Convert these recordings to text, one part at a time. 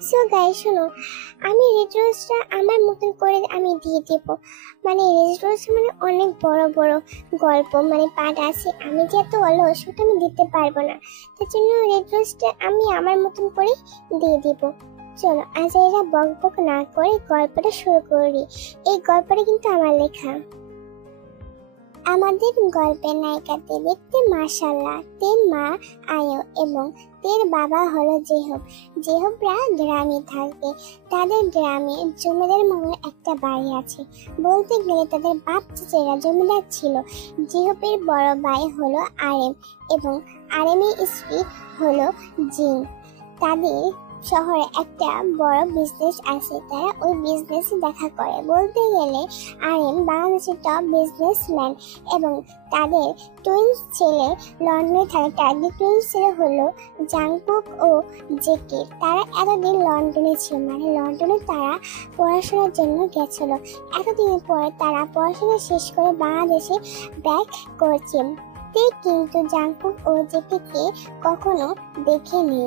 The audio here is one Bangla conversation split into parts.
সো গাইস শোনো, আমি রেড রোজটা আমার মতন করে আমি দিয়ে দেব। মানে রেড রোজ মানে অনেক বড় বড় গল্প মানে পাঠ আছে, আমি যে এত অলস ওটা আমি দিতে পারবো না। তার জন্য রেড রোজটা আমি আমার মতন করে দিয়ে দিব। চলো আজ এরা বক বক না করে গল্পটা শুরু করি। এই গল্পটা কিন্তু আমার লেখা। আমাদের গল্পের নায়িকাতে দেখতে মাশাআল্লাহ, তের মা আয়ো এবং তের বাবা হলো জেহব। জেহবরা গ্রামে থাকে। তাদের গ্রামে জমিদার মহল একটা বাড়ি আছে। বলতে গেলে তাদের বাপ চাচেরা জমিদার ছিল। জেহবের বড় ভাই হলো আরেম এবং আরেমের স্ত্রী হলো জিন। তাদের শহরে একটা বড় বিজনেস আছে, তারা ওই বিজনেসে দেখা করে। বলতে গেলে আরেম বাংলাদেশের টপ বিজনেসম্যান এবং তাদের টুইন্স ছেলে লন্ডনে থাকে। তাদের টুইন্স ছেলে হলো জাংকুক ও জেকে। তারা এতদিন লন্ডনে ছিল, মানে লন্ডনে তারা পড়াশোনার জন্য গেছিল। এতদিনের পরে তারা পড়াশোনা শেষ করে বাংলাদেশে ব্যাক করছে। কিন্তু জাংকুক ও জেকে কখনো দেখেনি।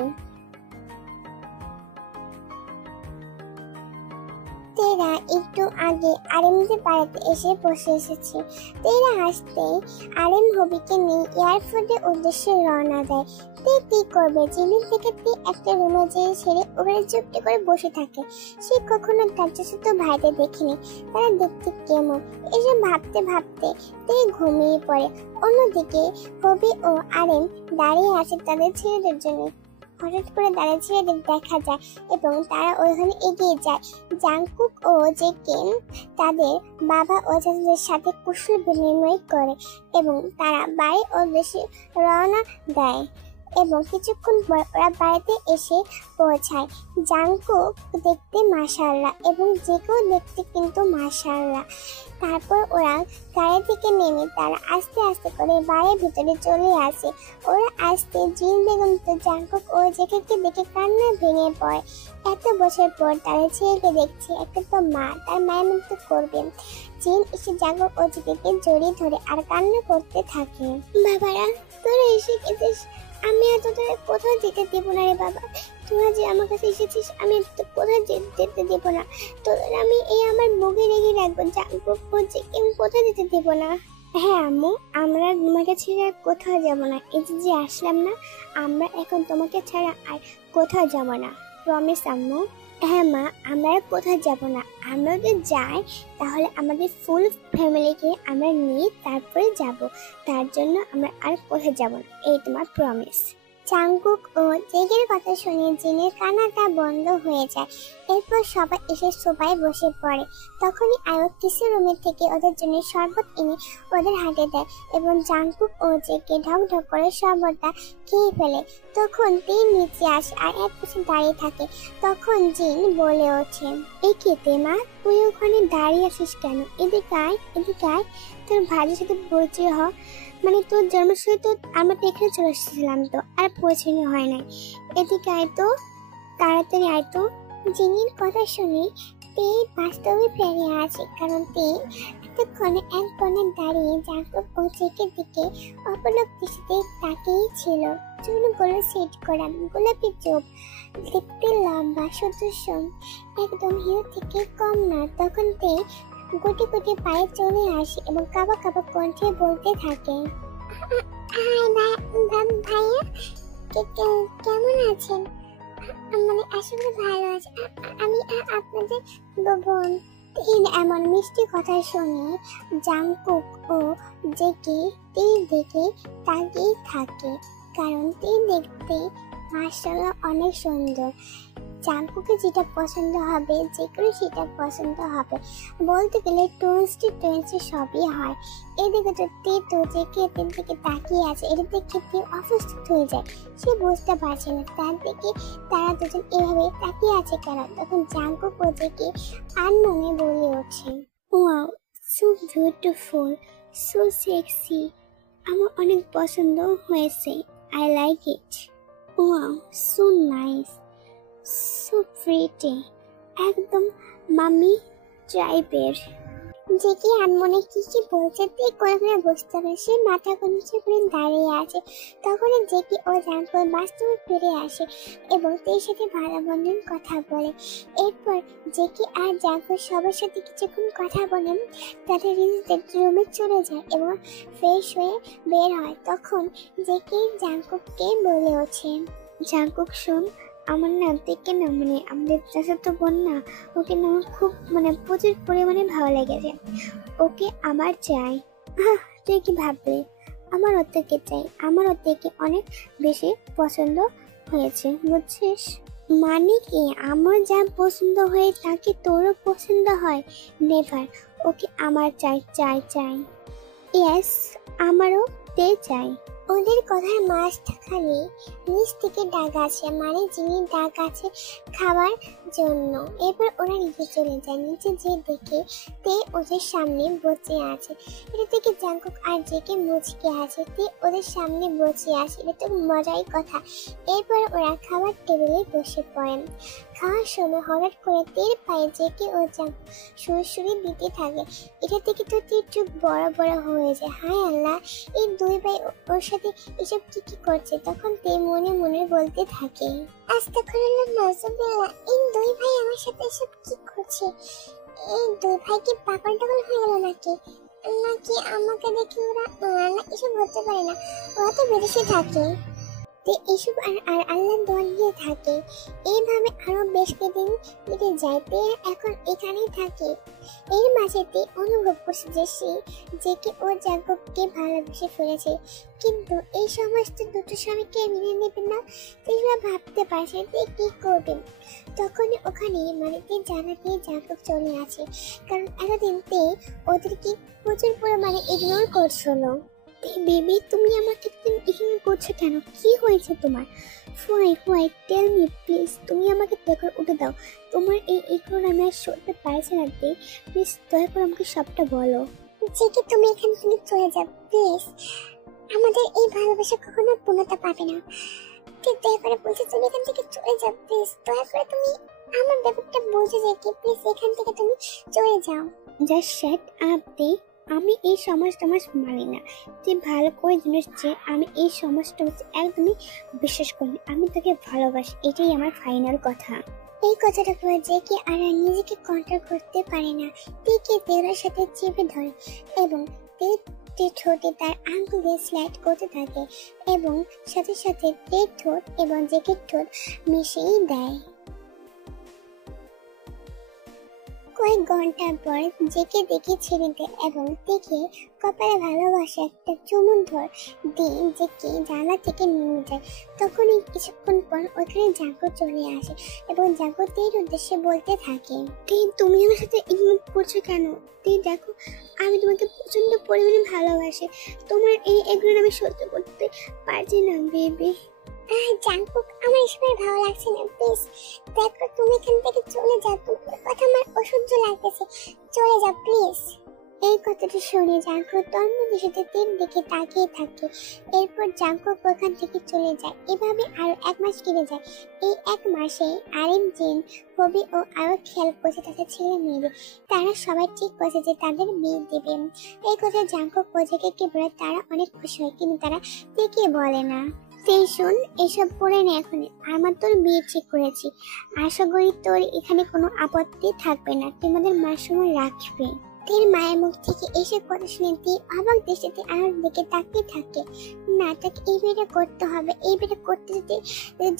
তেরা একটু আগে আরেমদের বাড়িতে এসে বসে এসেছে। তেরা হাসতেই আরেম হবিকে নিয়ে এয়ারপোর্টের উদ্দেশ্যে রওনা দেয়। তে কি করবে, জিনের থেকে তে একটা রুমে যেয়ে ছেড়ে ওখানে চুপটি করে বসে থাকে। সে কখনো তার চাচাতো ভাইদের দেখেনি, তারা দেখতে কেমন এসব ভাবতে ভাবতে তে ঘুমিয়ে পড়ে। অন্যদিকে হবি ও আরেম দাঁড়িয়ে আছে তাদের ছেলেদের জন্য। হঠাৎ করে দাঁড়িয়ে ছেলেদের দেখা যায় এবং তারা ওইখানে এগিয়ে যায়। জাংকুক ও জেকে তাদের বাবা ও চাচাদের সাথে কুশল বিনিময় করে এবং তারা বাড়ির উদ্দেশ্যে রওনা দেয় এবং কিছুক্ষণ পর ওরা বাড়িতে এসে পৌঁছায়। জাংকুক দেখতে মাশাআল্লাহ এবং জেকেও দেখতে কিন্তু মাশাআল্লাহ। তারপর ওরা গাড়ি থেকে নেমে তারা আস্তে আস্তে করে বাড়ির ভিতরে চলে আসে। ওরা আসতে জিন বেগম তো জাংকুক ও জেকেকে দেখে কান্না ভেঙে পড়ে। এত বছর পর তারা ছেলেকে দেখছে, একটা তো মা, তার মায়ের মতো করবে। জিন এসে জাংকুক ও জেকেকে জড়িয়ে ধরে আর কান্না করতে থাকে। বাবারা তোরা এসে গেছিস, আমি আর তোদের কোথাও যেতে দেবো না রে বাবা। তোরা যে আমার কাছে এসেছিস, আমি তো কোথাও যেতে দেবো না। তোদের আমি এই আমার বুকে রেখে রাখবো। জাংকুক ও জেকে আমি কোথাও যেতে দেবো না। হ্যাঁ আম্মু, আমরা তোমাকে ছেড়ে আর কোথাও যাবো না। এই যে আসলাম না, আমরা এখন তোমাকে ছাড়া আর কোথাও যাবো না। প্রমিস আম্মু। হ্যাঁ মা, আমরা আর কোথাও যাবো না। আমরা যদি যাই তাহলে আমাদের ফুল ফ্যামিলিকে আমরা নিয়ে তারপরে যাব। তার জন্য আমরা আর কোথাও যাব না, এই তোমার প্রমিস। জাংকুক ও জেগের কথা শুনে জিনের কান্নাটা বন্ধ হয়ে যায়। এরপর সবাই এসে সোফায় বসে পড়ে। তখনই আয়ো কিসের রুমের থেকে ওদের জন্য শরবত এনে ওদের হাতে দেয় এবং জাংকুক ও জেকে ঢক ঢক করে শরবতটা খেয়ে ফেলে। তখন তিন নিচে আসে আর এক পাশে দাঁড়িয়ে থাকে। তখন জিন বলে ওঠে, এই কে তেমা, তুই ওখানে দাঁড়িয়ে আছিস কেন? এদিকে আয়, এদিকে আয়, তোর ভাইয়ের সাথে পরিচয় হ। মানে তোর জন্মসূত্রে তো আমরা তো এখানে চলে এসেছিলাম, তো আর পৌঁছানো হয় নাই। এদিকে আয় তো, তাড়াতাড়ি আয় তো। জিনির কথা শুনে তে বাস্তবে ফিরে আসে, কারণ তে এতক্ষণে এক কোণে দাঁড়িয়ে জাংকুক ও জেকের দিকে অপলক দৃষ্টিতে তাকিয়ে ছিল। চুলগুলো সেট করা, গোলাপি চোখ, দেখতে লম্বা সুদর্শন, একদম হিরো থেকে কম না। তখন তে গুটি গুটি পায়ে চলে আসে এবং কাবা কাবা কণ্ঠে বলতে থাকে, ভাইয়া কেমন আছেন? মানে আসলে ভালো আছে, আমি আপনাদের বোন। তিন এমন মিষ্টি কথা শুনে জাংকুক ও জেকে তীর দেখে তাকিয়ে থাকে, কারণ তীর দেখতে মাশাআল্লাহ অনেক সুন্দর। জাংকুকে যেটা পছন্দ হবে যেগুলো সেটা পছন্দ হবে। বলতে গেলে টুয়েন্সটি সবই হয়। এদিকে তো তে তো জেকে তিন দিকে তাকিয়ে আছে, এটা দেখে তে অসুস্থ হয়ে যায়। সে বুঝতে পারছে না তার দিকে তারা দুজন এভাবে তাকিয়ে আছে কেন। তখন জাংকুক ও জেকে আনমনে বলে ওঠে, wow, so beautiful, so sexy, আমার অনেক পছন্দ হয়েছে, I like it, wow, so nice, so pretty, একদম মাম্মি টাইপের। যে কি আনমনে কি কি বলছে তে করে করে বুঝতে পারে। সে মাথা নিচু করে দাঁড়িয়ে আছে। তখনই যে কি ও জাঙ্কুক বাস্তবে ফিরে আসে এবং তের সাথে ভালো বন্ধন কথা বলে। এরপর যে কি আর জাঙ্কুক সবার সাথে কিছুক্ষণ কথা বলেন, তাদের নিজেদের রুমে চলে যায় এবং ফ্রেশ হয়ে বের হয়। তখন যে কি জাঙ্কুককে বলে ওঠে, জাঙ্কুক শোন, আমার না দেখে না আমাদের চাচাতো বোন না, ওকে না আমার খুব প্রচুর পরিমাণে ভালো লেগেছে। ওকে আমার চাই। তুই কি ভাবলি? আমার ওর থেকে চাই, আমার ওর থেকে অনেক বেশি পছন্দ হয়েছে, বুঝছিস? মানে কি আমার যা পছন্দ হয় তাকে তোরও পছন্দ হয়? নেভার। ওকে আমার চাই চাই চাই। ইয়েস, আমারও তে চাই। ওদের কথার মাঝখানে নিচ থেকে ডাক আছে, যিনি ডাক আছে খাওয়ার জন্য। এবার ওরা নিচে চলে যায়। নিচে যে দেখে তে ওদের সামনে বসে আছে। এটা থেকে জাঙ্কুক আর জেকে মুচকে আছে। তে ওদের সামনে বসে আছে, এটা তো মজাই কথা। এরপর ওরা খাবার টেবিলে বসে পড়েন। খাওয়ার সময় হঠাৎ করে টের পায়ে জেকে ও জাঙ্কুক সুরসুরি দিতে থাকে। এটা থেকে তো তীর চোখ বড় বড় হয়ে যায়। হায় আল্লাহ, এই দুই ভাই ওর সাথে এসব কি করছে? তখন তে মনে মনে বলতে থাকে, আস্তাগফিরুল্লাহ নাউজুবিল্লাহ, এই দুই ভাই আমার সাথে এসব কি করছে? এই দুই ভাই কি পাগল টাগল হয়ে গেল নাকি? নাকি আমাকে দেখে ওরা না, এসব হতে পারে না, ওরা তো বিদেশে থাকে। এসব আর আল্লাহ দোয়া নিয়ে থাকে। এইভাবে আরো বেশ কয়েকদিন কেটে যায়। তে এখন এখানেই থাকে। এর মাঝেতে অনুভব করছে যে সে যে কি ও জাঙ্কুককে ভালোবেসে ফেলেছে, কিন্তু এই সমস্ত দুটো স্বামীকে মেনে নেবে না। তেরা ভাবতে পারছে তে কি করবে। তখন ওখানে তে জানাতে জাঙ্কুক চলে আসে, কারণ এতদিন তে ওদেরকে প্রচুর পরিমাণে ইগনোর করছিল। বেবি, তুমি আমাকে ইগনোর করছো কেন? কি হয়েছে তোমার? Why tell me please. তুমি আমাকে দয়া করে উঠে দাও। তোমার এই ইগনোর আমি আর সরতে পারছি না। প্লিজ দয়া করে আমাকে সবটা বলো। যে কি তুমি এখান থেকে চলে যাও প্লিজ। আমাদের এই ভালোবাসা কখনো পূর্ণতা পাবে না। দয়া করে বলছি, তুমি এখান থেকে চলে যাও প্লিজ। দয়া করে তুমি আমার ব্যাপারটা বুঝে যে কি প্লিজ এখান থেকে তুমি চলে যাও। জাস্ট শাট আপ দে। আমি এই সমাজটা মানি না। তুই ভালো করে জানিস যে আমি এই সমাজটা একদমই বিশ্বাস করি। আমি তোকে ভালোবাসি, এটাই আমার ফাইনাল কথা। এই কথাটা বলে যে কি আর নিজেকে কন্ট্রোল করতে পারে না। টিকে তেরার সাথে চেপে ধরে এবং ঠোঁটে তার আঙ্গুল দিয়ে স্লাইড করতে থাকে এবং সাথে সাথে তের ঠোঁট এবং জেকের ঠোঁট মিশিয়ে দেয়। কয়েক ঘন্টা পর জেকে দেখে ছেড়ে দেয় এবং দেখে কপালে ভালোবাসা একটা চুমুক ধর দিয়ে জেকে জানলা থেকে নেমে যায়। তখনই কিছুক্ষণ পর ওখানে জাঙ্কুক চলে আসে এবং জাঙ্কুক তীর উদ্দেশ্যে বলতে থাকে, তুমি আমার সাথে ইগনোর করছো কেন? দেখো, আমি তোমাকে প্রচন্ড পরিমাণে ভালোবাসি। তোমার এই ইগনোর আমি সহ্য করতে পারছি না বেবি। জাঙ্কুক, আমার এসবের ভালো লাগছে না, প্লিজ দেখো তুমি এখান থেকে চলে যাও। তোমার কথা আমার অসহ্য লাগতেছে, চলে যাও প্লিজ। এই কথাটা শুনে জাঙ্কুক তন্মধ্যে সাথে তিন দিকে তাকিয়ে থাকে। এরপর জাঙ্কুক ওখান থেকে চলে যায়। এভাবে আরো 1 মাস কেটে যায়। এই 1 মাসে আরিম, জিন, হবি ও আরো খেয়াল করছে তাদের ছেলে মেয়েদের। তারা সবাই ঠিক করছে যে তাদের বিয়ে দেবে। এই কথা জাঙ্কুক ওদেরকে বলে তারা অনেক খুশি হয়, কিন্তু তারা কে বলে না। শোন, এসব পড়ে না এখন, আমার তোর বিয়ে ঠিক করেছি। আশা করি তোর এখানে কোনো আপত্তি থাকবে না, তোমাদের মার সময় রাখবে। তের মায়ের মুখ থেকে এসব কথা শুনে তীর অবাক দৃষ্টিতে আমার দিকে তাকিয়ে থাকে। না, তাকে এই বিয়েটা করতে হবে। এই বিয়েটা করতে যেতে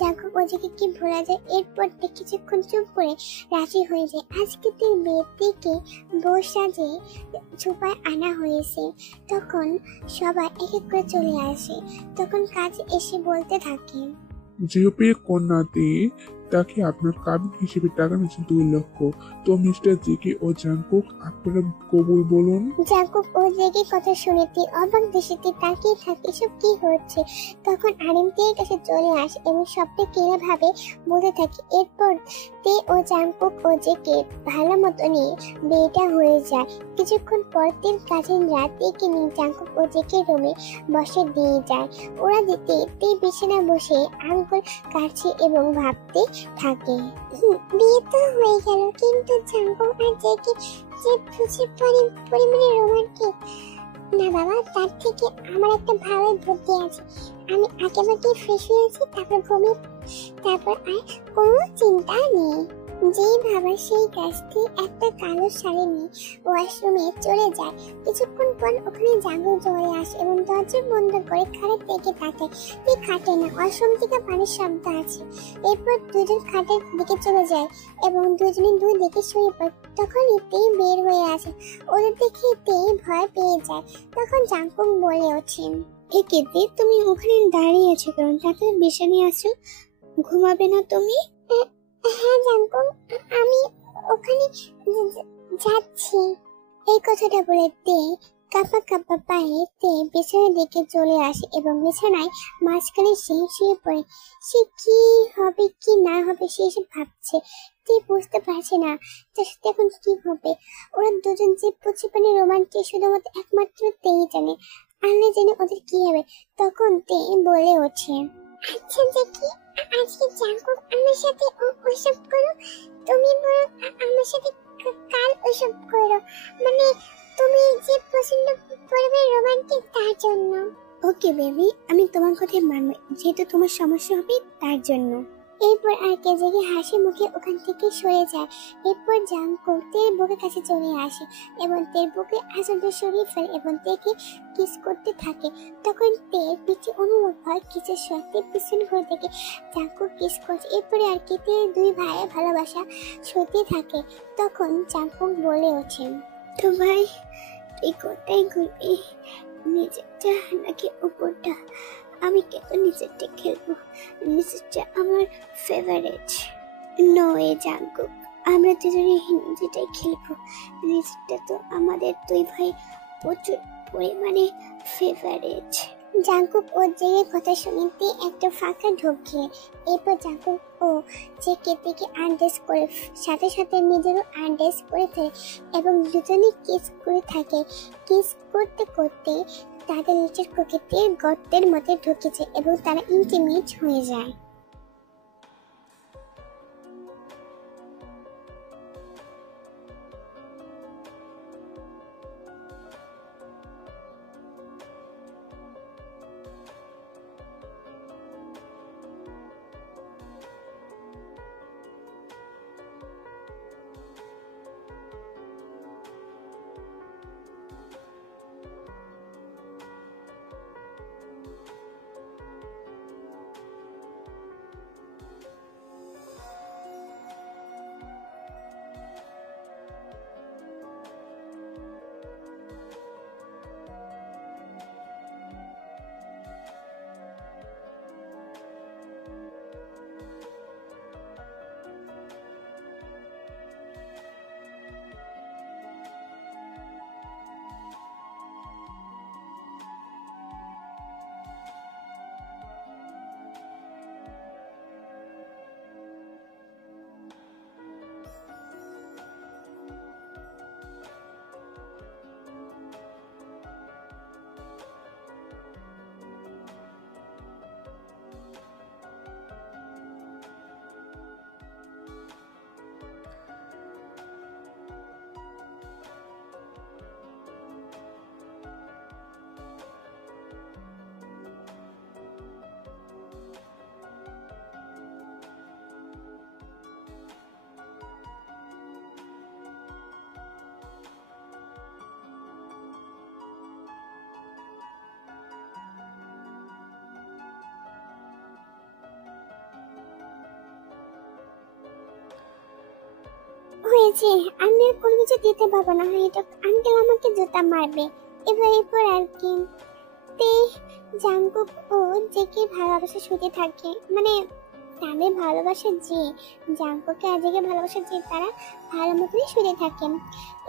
জাঙ্কুক ওদিকে কি ভোলা যায়। এরপর কিছুক্ষণ চুপ করে রাজি হয়ে যায়। আজকে তের বিয়ে থেকে বউ সাজে ছুপায় আনা হয়েছে। তখন সবাই এক এক করে চলে আসে। তখন কাজ এসে বলতে থাকে, জিওপি কন্যাতে তাকে আপনার কাবিন হিসেবে টাকা নিচ্ছে 2 লক্ষ। তো মিস্টার জিকে ও জাঙ্কুক, আপনারা কবুল বলুন। জাঙ্কুক ও জেগে কথা শুনেতে অবাক দৃষ্টিতে তাকিয়ে থাকে, এসব কি হচ্ছে। তখন আরিম তের কাছে চলে আসে এবং সবটা কেনা ভাবে বলতে থাকে। এরপর তে ও জাঙ্কুক ও জেকে ভালো মতো নিয়ে বিয়েটা হয়ে যায়। কিছুক্ষণ পর তের কাজিনরা তেকে নিয়ে জাঙ্কুক ও জেকে রুমে বসে দিয়ে যায়। ওরা দিতে তে বিছানা বসে আঙ্গুল কাটছে এবং ভাবতে থাকে। বিয়ে তো হয়ে গেল, কিন্তু জাঙ্কুক আর জেকে যে প্রচুর পরিমাণে রোমান্টিক না বাবা, তার থেকে আমার একটা ভালো বুদ্ধি আছে। আমি আগে ফ্রেশ হয়ে আছি, তারপর ঘুমিয়ে, তারপর আর কোনো চিন্তা নেই। যেই ভাবা সেই কাজ থেকে একটা কালো শাড়ি নিয়ে ওয়াশরুমে চলে যায়। কিছুক্ষণ পর ওখানে জাঙ্কুক চলে আসে এবং দরজা বন্ধ করে খাটে দেখে থাকে। তুই খাটে না, ওয়াশরুম থেকে পানির শব্দ আছে। এরপর দুজন খাটের দিকে চলে যায় এবং দুজনে দুই দিকে শুয়ে পড়ে। তখন তেই বের হয়ে আসে, ওদের দেখে তেই ভয় পেয়ে যায়। তখন জাঙ্কুক বলে ওঠে, একেতে তুমি ওখানে দাঁড়িয়ে আছো কেন? তাড়াতাড়ি বিছানায় আসো, ঘুমাবে না তুমি? হ্যাঁ জাঙ্কুক, আমি ওখানে যাচ্ছি। এই কথাটা বলে তে কাঁপা কাঁপা পায়ে তে বিছানার দিকে চলে আসে এবং বিছানায় মাঝখানে সে শুয়ে পড়ে। সে কি হবে কি না হবে সে এসে ভাবছে। তে বুঝতে পারছে না তার সাথে এখন কি হবে। ওরা দুজন যে প্রচুর রোমান্টিক, শুধুমাত্র একমাত্র তেই জানে। আল্লাহ জানে ওদের কি হবে। তখন তে বলে ওঠে, আচ্ছা দেখি, আজকে জাঙ্কুক আমার সাথে ওসব করো, তুমি বরং আমার সাথে কাল ওসব করো। মানে তুমি যে পছন্দ করবে রোমান্টিক, তার জন্য। ওকে বেবি, আমি তোমার কথাই মানবো, যেহেতু তোমার সমস্যা হবে তার জন্য। এরপর আর কে জেগে হাসি মুখে ওখান থেকে সরে যায়। এরপর জাঙ্কুক তের বুকের কাছে চলে আসে এবং তের বুকে আঁচলটা সরিয়ে ফেলে এবং তেকে কিস করতে থাকে। তখন তের পিঠে অনুভব হয় কিছু শক্তি পিছন ঘুরে থেকে জাঙ্কুক কিস করছে। এরপরে আর কি তে দুই ভাইয়ের ভালোবাসা সত্যি থাকে। তখন জাঙ্কুক বলে ওঠে, তো ভাই তুই কোথায় ঘুরবি, নিচেরটা নাকি উপরটা? আমি কেন নিচেরটা খেলবো, নিচেরটা আমার ফেভারিট। নো এ জাঙ্কুক, আমরা দুজনে নিচেরটাই খেলবো। নিচেরটা তো আমাদের দুই ভাই প্রচুর পরিমাণে ফেভারিট। জাঙ্কুক ও জেগে কথা শুনতে একটা ফাঁকা ঢোক গিয়ে এরপর জাঙ্কুক ও যে কেতেকে আন্ডার্স করে সাথে সাথে নিজেরও আন্ডার্স করে ফেলে এবং দুজনে কিস করে থাকে। কিস করতে করতে তাদের নিচের প্রকৃতির গর্তের মধ্যে ঢুকেছে এবং তারা ইন্টিমেট হয়ে যায়। হয়েছে, আমি আর কোনো কিছু দিতে পারবো না। এটা আঙ্কেল আমাকে জুতা মারবে। এরপর আর কি তে জাঙ্কুক ও জেকে ভালোবাসা শুতে থাকে। মানে তাদের ভালোবাসা যে জাঙ্কুককে আর জেকে ভালোবাসা যে তারা ভালো মতনই শুতে থাকে।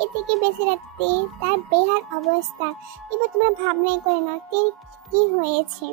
এ থেকে বেঁচে রাখতে তার বেহাল অবস্থা। এবার তোমরা ভাবনাই করে নাও কি হয়েছে।